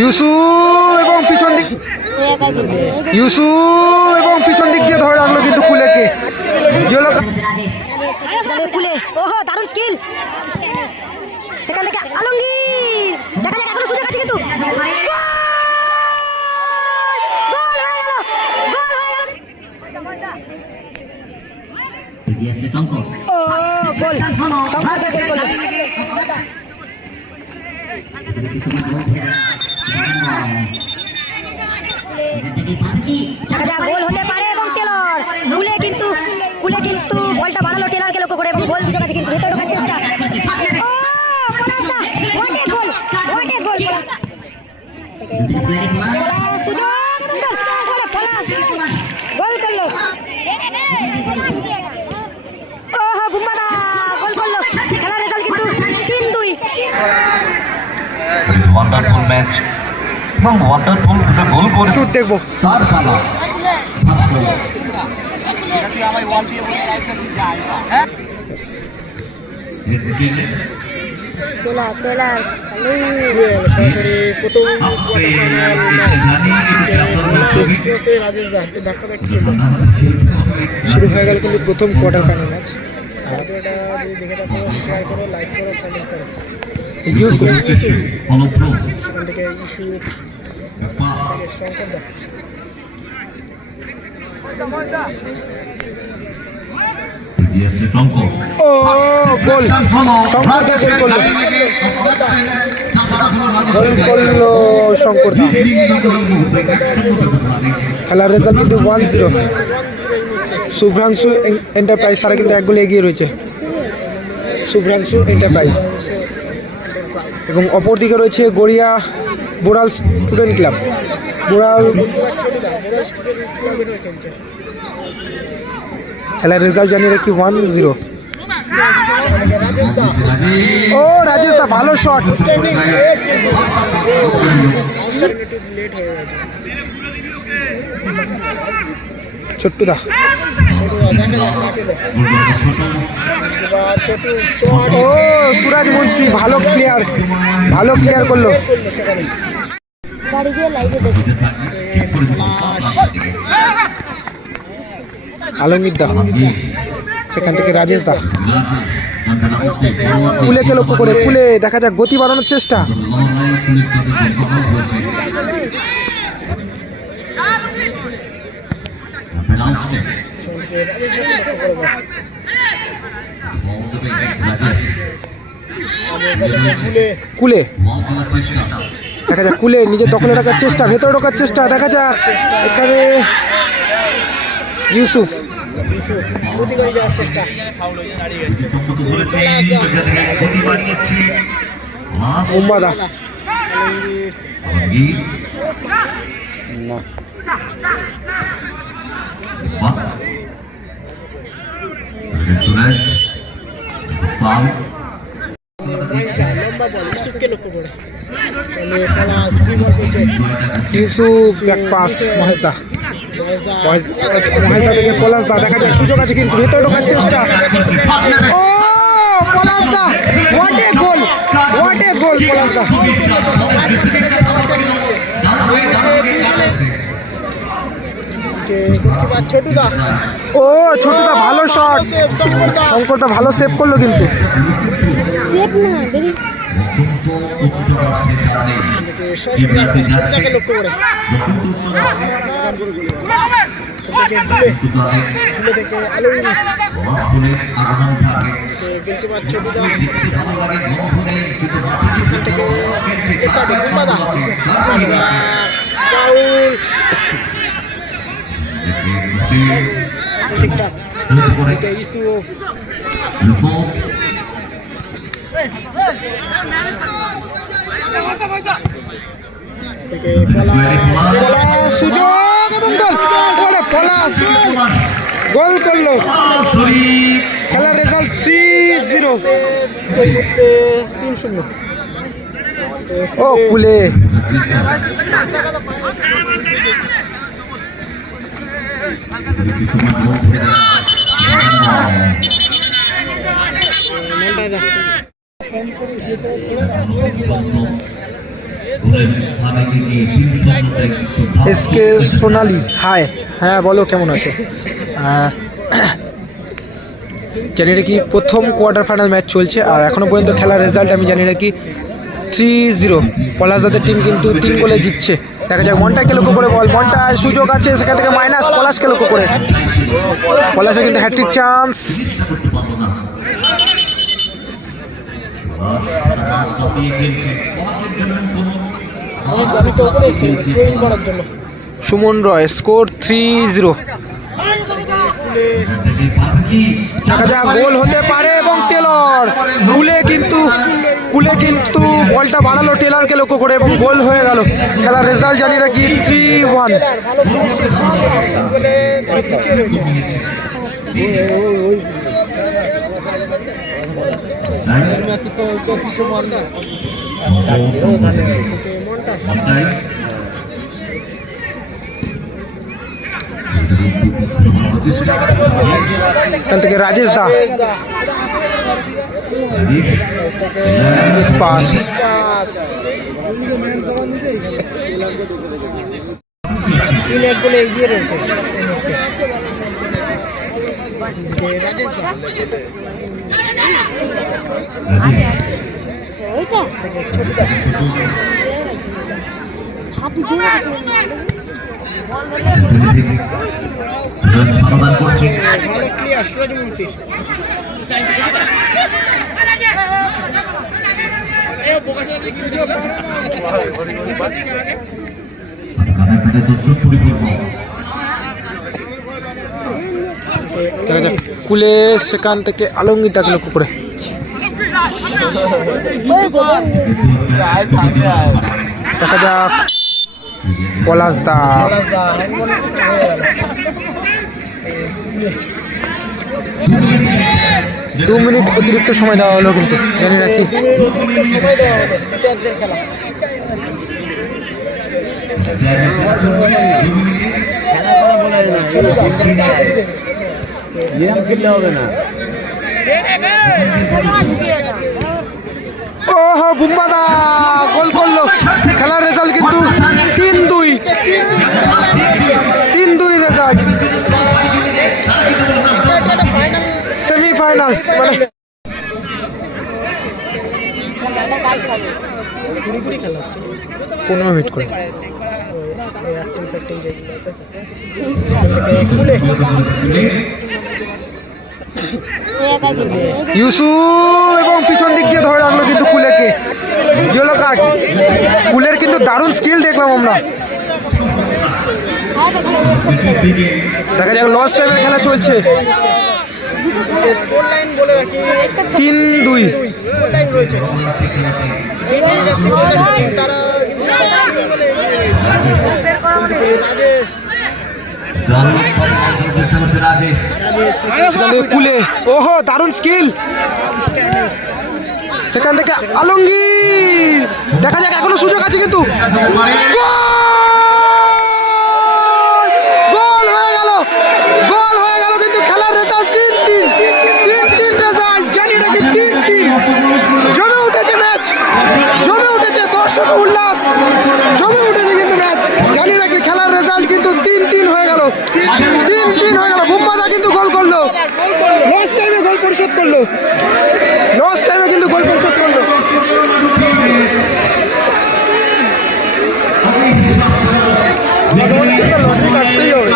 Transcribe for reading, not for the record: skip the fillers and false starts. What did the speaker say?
ইউসুফ এবং পিছন দিক দিয়ে ধরে রাখলো কিন্তু কুলেকে। কুলে ওহো দারুণ স্কিল সেখান থেকে আলমগীর দেখা যাক এখনো সুযোগ আছে কিন্তু গোল হতে পারে এবং টেলর কুলে কিন্তু বলটা বাড়ালো টেলরকে লক্ষ্য করে এবং গোল সুযোগ আছে কিন্তু ভেতরে ঢোকার চেষ্টা। গোল করলো ওহো বুম্বাদা গোল করলো। খেলার রেজাল্ট কিন্তু 3-2। ওয়ান্ডারফুল ম্যাচ এবং ওয়ান্ডারফুল গোল করে শুট দেখবো। তার সালা সরাসরি প্রথম শুরু হয়ে গেল কিন্তু প্রথম কোয়ার্টার ফাইনাল ম্যাচ। শেয়ার করো, লাইক করো, কমেন্ট করো। ইউসুফ সেখান থেকে ইস্যু শঙ্কর দা ও গোল শঙ্কর দা গোল করলো শঙ্কর দা। খেলার রেজাল্ট কিন্তু 1-0। শুভ্রাংশু এন্টারপ্রাইজ তারা কিন্তু এক গোলে এগিয়ে রয়েছে। শুভ্রাংশু এন্টারপ্রাইজ এবং অপরদিকে রয়েছে গড়িয়া বোরাল স্টুডেন্ট ক্লাব। খেলার রেজাল্ট জানিয়ে রাখি 1-0। ও রাজেশ দা ভালো শট। ছোট্টু দা ও সুরাজ মুন্সি ভালো ক্লিয়ার করলো। আলমগীর দা সেখান থেকে রাজেশ দা কুলেকে লক্ষ্য করে কুলে দেখা যাক গতি বাড়ানোর চেষ্টা। কুলে দেখা যাক কুলে নিজের দখলে রাখার চেষ্টা, ভেতরে ঢোকার চেষ্টা। দেখা যাক এখানে ইউসুফ যাওয়ার চেষ্টা। মুম্বাদা ইউসুফ ব্যাক পাস মহেশদা থেকে পলাশদা। দেখা যাক সুযোগ আছে কিন্তু ভেতরে ঢোকার চেষ্টা। ও পলাশদা হোয়াট এ গোল পলাশদা। ও ছোটুদা ভালো শট। শঙ্করদা ভালো সেভ করলো কিন্তু লক্ষ্য করে ঠিকঠাক সুযোগ এবং পলাশ গোল করলো। খেলার রেজাল্ট 3-0। ও কুলে এসকে সোনালি হাই, হ্যাঁ বলো কেমন আছে। জানি না কি প্রথম কোয়ার্টার ফাইনাল ম্যাচ চলছে আর এখনো পর্যন্ত খেলার রেজাল্ট আমি জানি না কি 3-0 পলাশদাদের টিম কিন্তু 3 গোলে জিতছে। দেখা যাক মনটাকে লক্ষ্য করে বল, মনটায় সুযোগ আছে, সেখান থেকে মাইনাস পলাশকে লক্ষ্য করে। পলাশে কিন্তু হ্যাট্রিক চান্স। সুমন রয় স্কোর 3-0। দেখা যাক গোল হতে পারে এবং টেলর কুলে কিন্তু বলটা বাড়ালো টেলরকে লক্ষ্য করে এবং গোল হয়ে গেল। খেলার রেজাল্ট জানি না কি 3-1। এখান থেকে রাজেশ দা পাস। এগিয়ে রয়েছে। কুলে সেখান থেকে আলমগীর তাকে লক্ষ্য করে। দেখা যাক পলাশ দা 2 মিনিট অতিরিক্ত সময় দেওয়া হলো কিন্তু জানি রাখি। ওহো বুম্বাদা গোল করলো। খেলার রেজাল্ট কিন্তু 3-2 রেজাল্ট। সেমিফাইনাল মানে 15 মিনিট করে। ইউসুফ এবং পিছন দিক দিয়ে ধরে রাখলো কিন্তু কুলেকে। Yellow card. কুলের কিন্তু দারুণ স্কিল দেখলাম আমরা। দেখা যাক লস টাইমের খেলা চলছে। 3-2 কুলে। ওহো দারুণ স্কিল। সেখান থেকে আলমগীর। দেখা যাক এখনো সুযোগ আছে কিন্তু গোল হয়ে গেল কিন্তু খেলার রেজাল্ট 3-3 রেজাল্ট। জানি নাকি 3-3 জমে উঠেছে ম্যাচ, জমে উঠেছে দর্শক উল্লাস, জমে উঠেছে কিন্তু ম্যাচ। জানি নাকি খেলার রেজাল্ট কিন্তু 3-3 হয়ে গেল। বুম্বাদা কিন্তু গোল করলো, লস টাইমে গোল পরিশোধ করলো, লস টাইমে কিন্তু গোল পরিশোধ করলো। লটারি কাটতেই হবে।